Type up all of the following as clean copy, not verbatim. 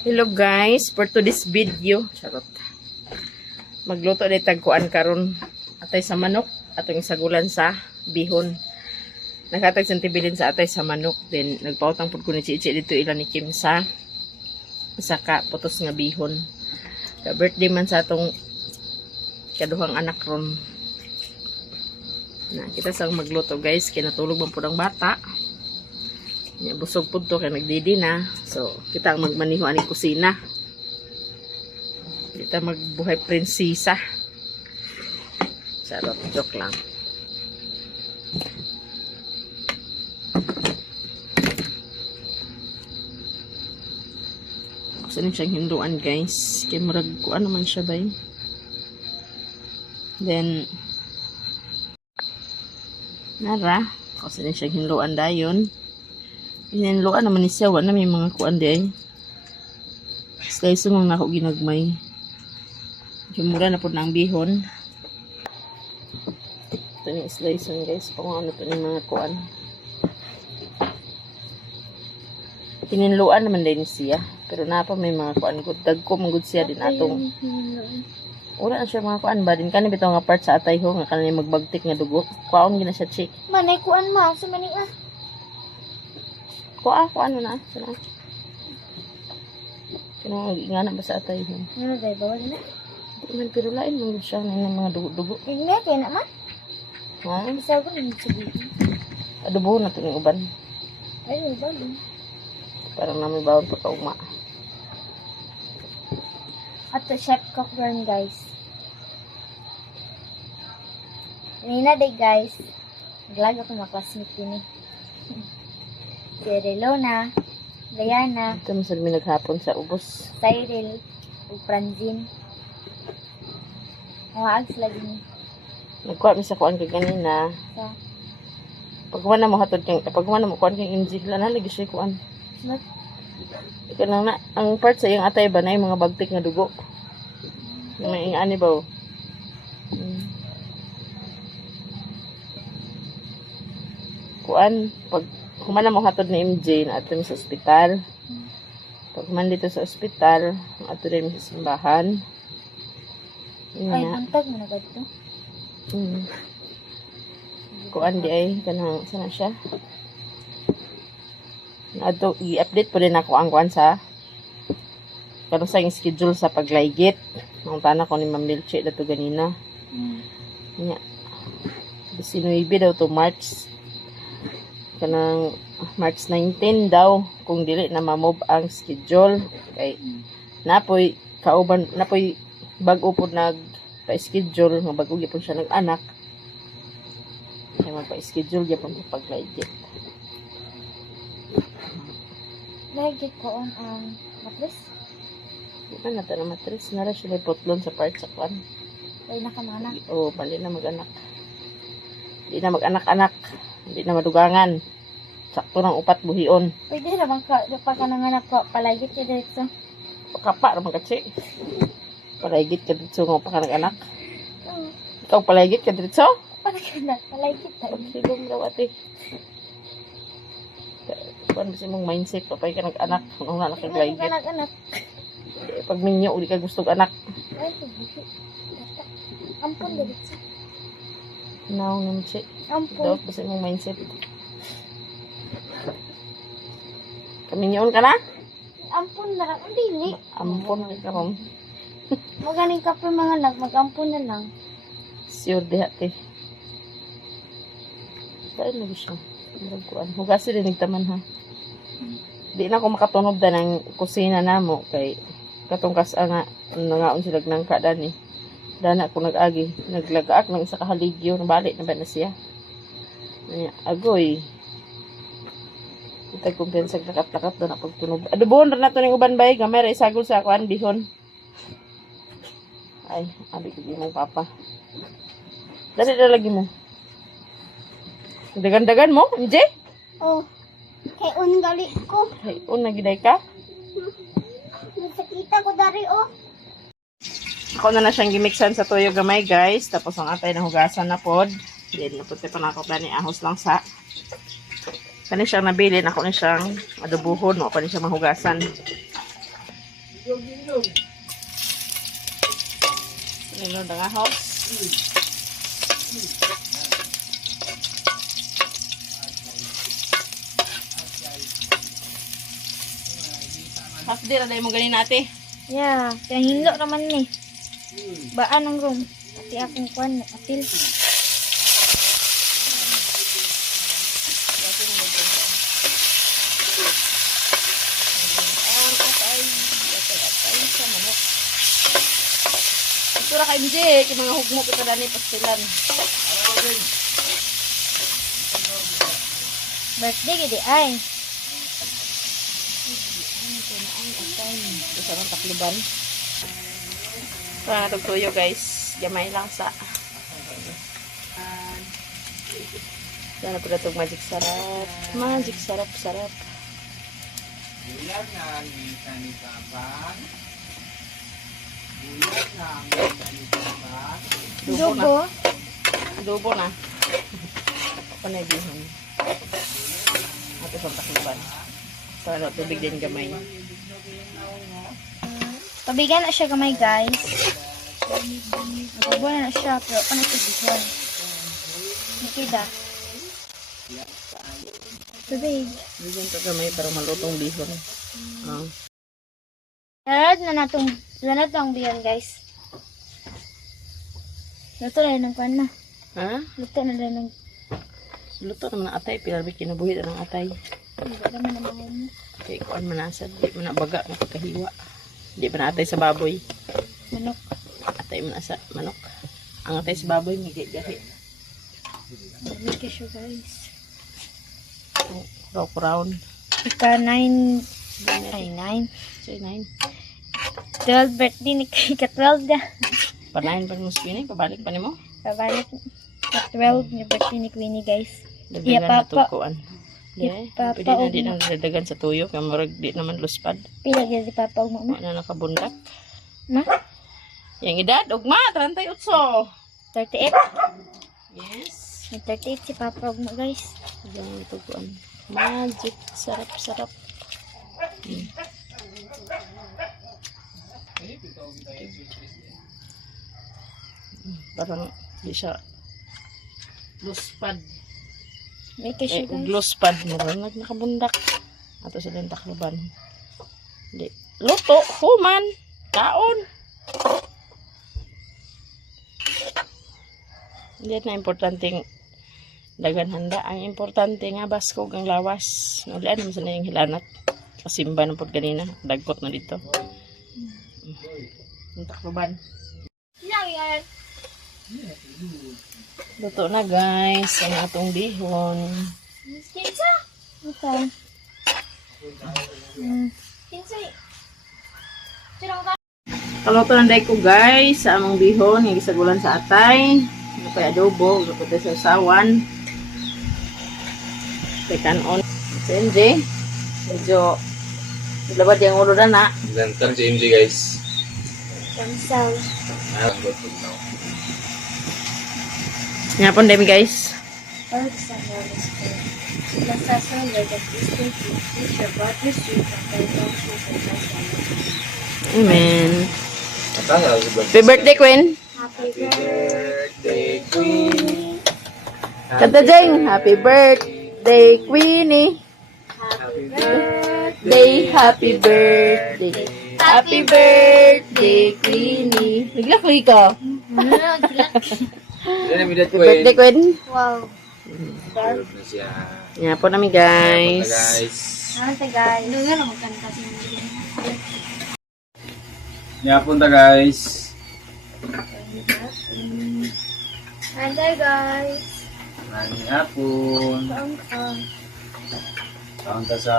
Hello guys, for today's video, charot. Magluto din tagkuan karon atay sa manok atong isagulan sa bihon. Nakatag santibilin sa atay sa manok then nagpautang pud ko ni Chichi dito ila ni Kim sa saka putos nga bihon. Ka birthday man sa atong kaduhang anak ron. Na kita sang magluto guys, kinatulog man pud ang bata. Ya, busog po to kaya nagdidi na. So, kita ang magmaniho aning kusina. Kita magbuhay prinsesa. Charot, joke lang. Gusto niyo siyang hinduan guys. Kaya murag ko ano man siya ba eh. Then, nara. Gusto niyo siyang hinduan dayon. Inenloan naman ni siya, wala may mga kuan di ay. Slice mong nako ginagmay. Mura na po ng bihon. Ito yung slice guys, pang ano to yung mga kuan. Inenloan naman din siya, pero na pa may mga kuan good. Dagko magud siya din atong. Wala na siya mga kuan ba din kani bitaw nga part sa atay ho nga kanang magbagtik nga dugo. Kuaon gina siya chick. Manay kuan ma sa mani Ko ano na? Sana. Kaya nga na ba sa atay mo? Ano dai bawal na? Di man pero lain mo siya ng mga dugo-dugo. Hindi kaya na man. Ha? Isa ko ni sige. Adobo na to ng uban. Ay, bawal. Parang namin bawal pa kauma. At the chef cook burn guys. Nina day guys. Naglaga ko mga classmate din eh. Si Relona, Diana, Ito masal may naghapon sa ubos. Cyril, ug Franzin. Mawaag sila din. Nagkuha mi sa kuan kay ganina. Sa, Pagkuha mo hatod kang pagkuha mo kuan kay MG la na lagi siya kuan. not, Ikaw na ang part sa iyang atay ba na yung mga bagtik nga dugo. Yung may ani ba? Kuan pag kumana mo hatod ni MJ na ato sa ospital. Pag man dito sa ospital, ato rin sa simbahan. Yun ay, nga. buntag mo na ba ito? Kuan di ay kanang sana siya. Ato i-update po din ako ang kuan sa kanang sa yung schedule sa paglaygit. Ang tana ko ni Ma'am Milche dato ganina. Nya. 19 daw to March. Kanang March 19 daw kung dili na ma-move ang schedule kay napoy kauban napoy bag-o po nag pa-schedule nga bag-o gyapon siya nag-anak kay magpa-schedule gyapon sa paglaygit. Lagi ko on ang matris. Di ba na na matris na ra siya potlon sa part sa kwan. Ay, nakamana. O bali na mag-anak. Di na mag-anak-anak. Di na madugangan. Sakto ng upat buhion. Pwede naman ka, pagka nanganak ko, palagit ka dito. Pakapa naman kasi. Palagit ka dito nga pa ka nag-anak. Oo. Ikaw palagit ka dito? Palagit tayo. Pagsilong daw ate. Kung kasi mong mindset, papay ka nag-anak. Kung na Hindi ka nakaglaygit. nag-anak. Pag minyo, uli ka gusto anak. Ay, buhi. Ampun dito. Now, naman siya. Ampun. Daw kasi mong mindset. Kaminyoon ka na? Ampun na lang. Ang dili. Ampon ka ron. Magaling ka pa mga nag, mag-ampun na lang. Sure di ate. Dahil lagi siya. Maragkuan. Hugasi rin nagtaman ha. Di na ako makatunob da ng kusina na mo. Kay katungkas nga. Nangaon sila ng kadan eh. Dana ko nag-agi. Naglagaak ng isa kahaligyo. Nabalik na ba na siya? Agoy. Itag kumpiyansa lakat-lakat doon na pagtunog. Adobohon rin na ito ng uban bay. Gamay ra isagol sa akuan bihon. Ay, abi ko mong papa. Dali na lagi mo. Dagan-dagan mo, MJ? Oh. Kay ungali ko. Ay, nagiday ka? Nasakita ko dari oh. Ako na siyang gimiksan sa tuyo gamay guys. Tapos ang atay na hugasan na pod. Then, napunti pa na ako ni ahos lang sa kani siyang nabili, ako na siyang adobuhon, mo pa ni siyang mahugasan. Nilod ang ahos. Hapdi na dahil mo ganin ate. Yeah, kaya hinlo naman ni. Baan ang room. Pati akong kwan, apil. Atay sa manok. Ito ra ka MJ, kay mga hugmo kita dani pastilan. Birthday gidi ay. Ito sa mga takliban. Ito na itong tuyo guys. Gamay lang sa. Yan na pala itong magic sarap. Magic sarap, sarap. Bulan na kita ni Papa. Bulan na kita ni Papa. Dubo na. Dugo. Dubo na. Panagihan. Ito sa takliban. Para tubig din gamay. Pabigan na siya gamay guys. Dugo na siya pero panatubigyan. Nakida. Tubig. Bigyan ito gamay para malutong bihon. Lanad na ang biyan guys. Luto na rin ng kwan na. Ha? Luto na rin ng... Luto naman ang atay. Pilarbit kinabuhit ng atay. Hindi naman ang mga yun. Kaya kuan manasad. Di mo na baga. Nakakahiwa. Di pa na atay sa baboy. Manok. Atay mo na sa manok. Ang atay sa baboy. May gahi. Make siya guys. Rock round. Ika 9. Ay 9. So, 9. 12 birthday ni Ika 12 na. Panahin pa mo spinning. Pabalik pa ni mo. Pabalik. Ika 12 ni birthday ni Queenie guys. Dagdagan na Papa. tukuan. Iya, Yeah. Papa, Pwede na og di nang dadagan sa tuyo. Kaya marag di naman luspad. Pila gyud si Papa ug mama. Ano nakabundak. Na? Yang edad. Ugma. 38. 38. Yes. May 38 si Papa ug mo guys. Yan tukuan. Magic. Sarap, sarap. Parang di siya luspad. Make siya guys. Luspad. Marang nakabundak. Ato sa dentak laban. Di. Luto. Human. Kaon. Hindi na importanteng dagan handa. Ang importante nga baskog ang lawas. Ulian naman sa na yung hilanat. Kasimba na po ganina. Dagkot na dito. Dentak laban. Yan. Luto na guys. Ang atong bihon. Kinsa? Okay. Kinsa? Tirang ka. Kaluto ng day ko guys. Sa among bihon. Yung gisagulan sa atay. Ano kaya adobo. Luto sa usawan. Kay kanon. Sa MJ. Medyo labad yung ulo na na. Lantan si MJ guys. Kamsaw. Ah, good food now. Nga po dami guys. Alexander is good. Nagsasaw like a distant teacher, but this week I don't Amen. Matanga si Brad. Happy birthday Queen. Happy Birthday Queen. Kata Jeng. Happy birthday Queenie. Happy Happy birthday. Happy birthday Queenie. Naglako ikaw. Hindi na midat Happy birthday Queen. Wow. Tulog na siya. Nga po namin Punta, guys. guys. Nante guys. Lugar mo kanta si Yeah, punta guys. Nante guys. Nani hapon. Kaunta sa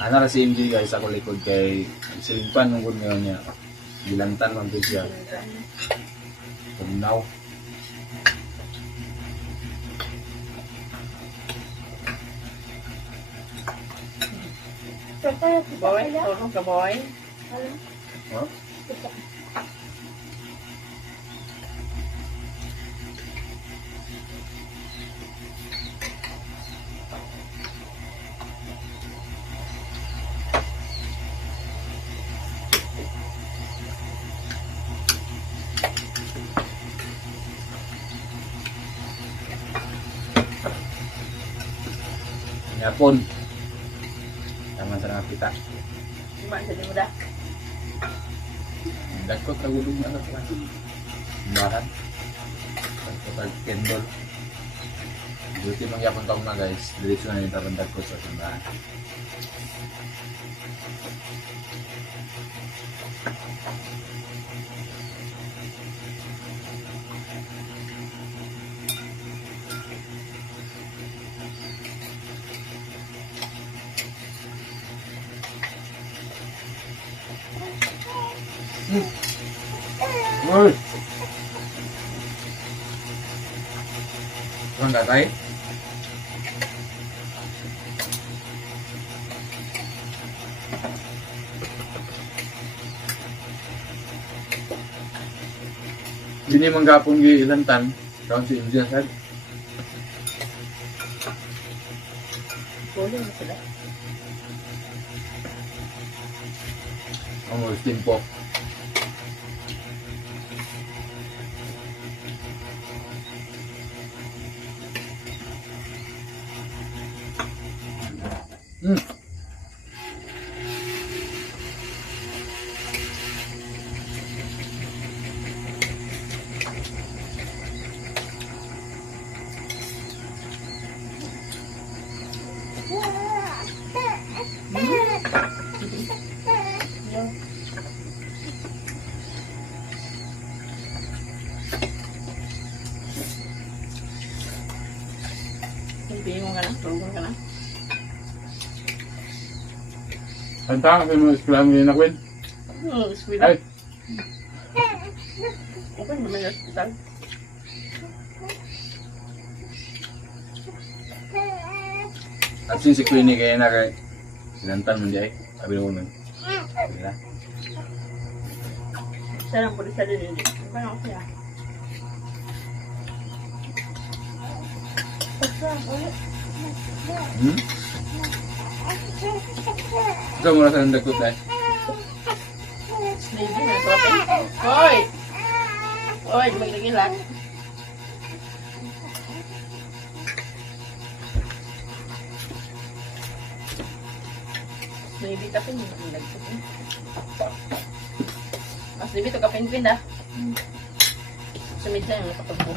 ano na si MJ guys ako likod kay silimpan ng gud niya. Gilantan man gud siya. Tunaw. Boy, tulong ka boy. Huh? Yapon. Tama sa nakapita. Iman sa mo da. Dagkot na gulong na sa klase. Bahan. Dagkot na kendol. Duty mangyapon taong na guys. Diretso na yung tarang dagkot sa simbahan. Uy! Kurang tatay? Hindi manggapon yung ilang tan. Kaon si India sad. Pwede mo sila. Ang steam po. Hindi mo ka na. Tulungan ka na. Kanta kasi mo eskwela mo yun na Quinn. Sweet. Ay, Okay naman yung hospital. at si Queenie kaya na kay sinantan mo di ay. Sabi mo nun. Sabi na. Siya lang po sa din. Paano ako siya? Hmm? Ikaw muna sa nandagkot na eh. Maybe na topic. Hoy! Hoy, maglagay lang. Maybe tapin yung nagtapin. Mas maybe ito kapin-pin ah. Sumit lang yung kapagpo.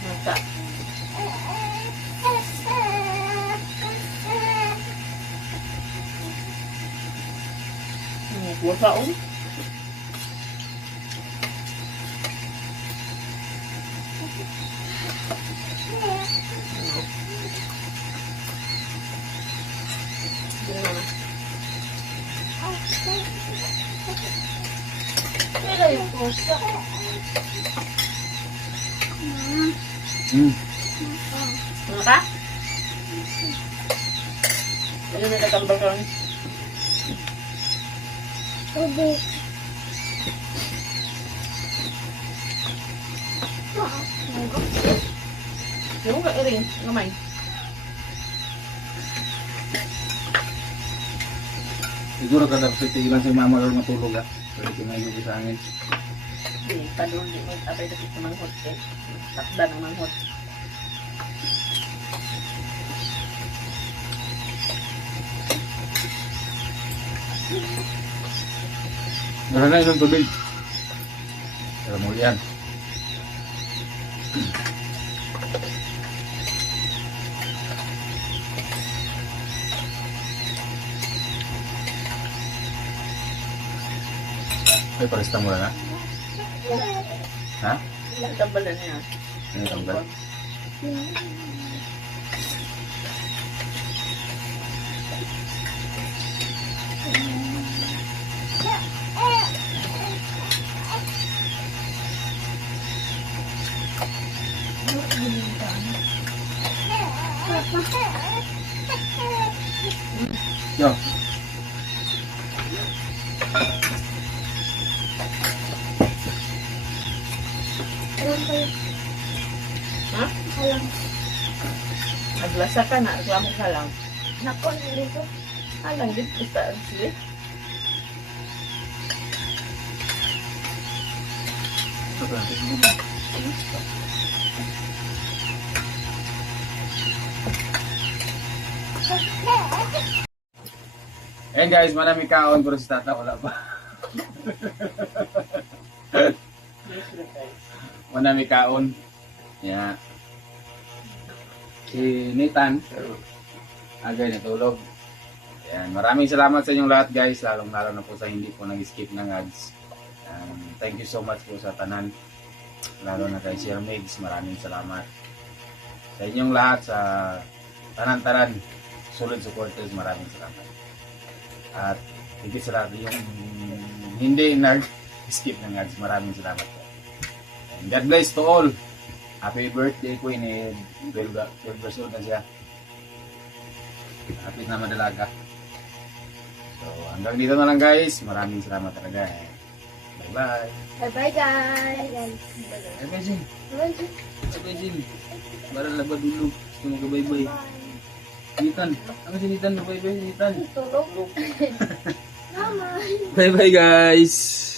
Masa. Puasa om. Hmm. Ano ka? Ano may nagambal ka rin? Tubig. Ano ka rin? Gamay. Siguro ka dapat tigilan si mama kalau matulog ah. Pwede kumayo ko sa angin. Di, padul di mo tapay dapit sa manghot eh. Takda ng manghot. Meron na isang tubig. Pero mo yan. Ay, paresta mo na. Ha? Tambal na niya. Ano tambal? Yo. Naglasa ka na, reklamo ka lang. Nako, nilito. Alang din, basta sila. Ayan guys, marami kaon pero si tata wala pa. Marami kaon. Yeah. Si Nathan, agay natulog. Ayan, maraming salamat sa inyong lahat guys, lalong-lalo na po sa hindi po nag-skip ng ads. Thank you so much po sa tanan. Lalo na kay Sir Migs, maraming salamat. Sa inyong lahat, sa tanan-tanan, solid supporters, maraming salamat. At higit sa lahat yung hindi nag-skip ng ads, maraming salamat po. And God bless to all. Happy birthday Queen, 12 years old na siya. Happy na madalaga. So hanggang dito na lang guys, maraming salamat talaga. Bye bye. Bye-bye, guys. Bye bye Jin. Bye. Bye bye Jin. Baral na ba dulu? Gusto mo ka bye bye. Nitan, ano si Nitan? Bye bye Nitan. Tulog. Mama. Bye bye guys.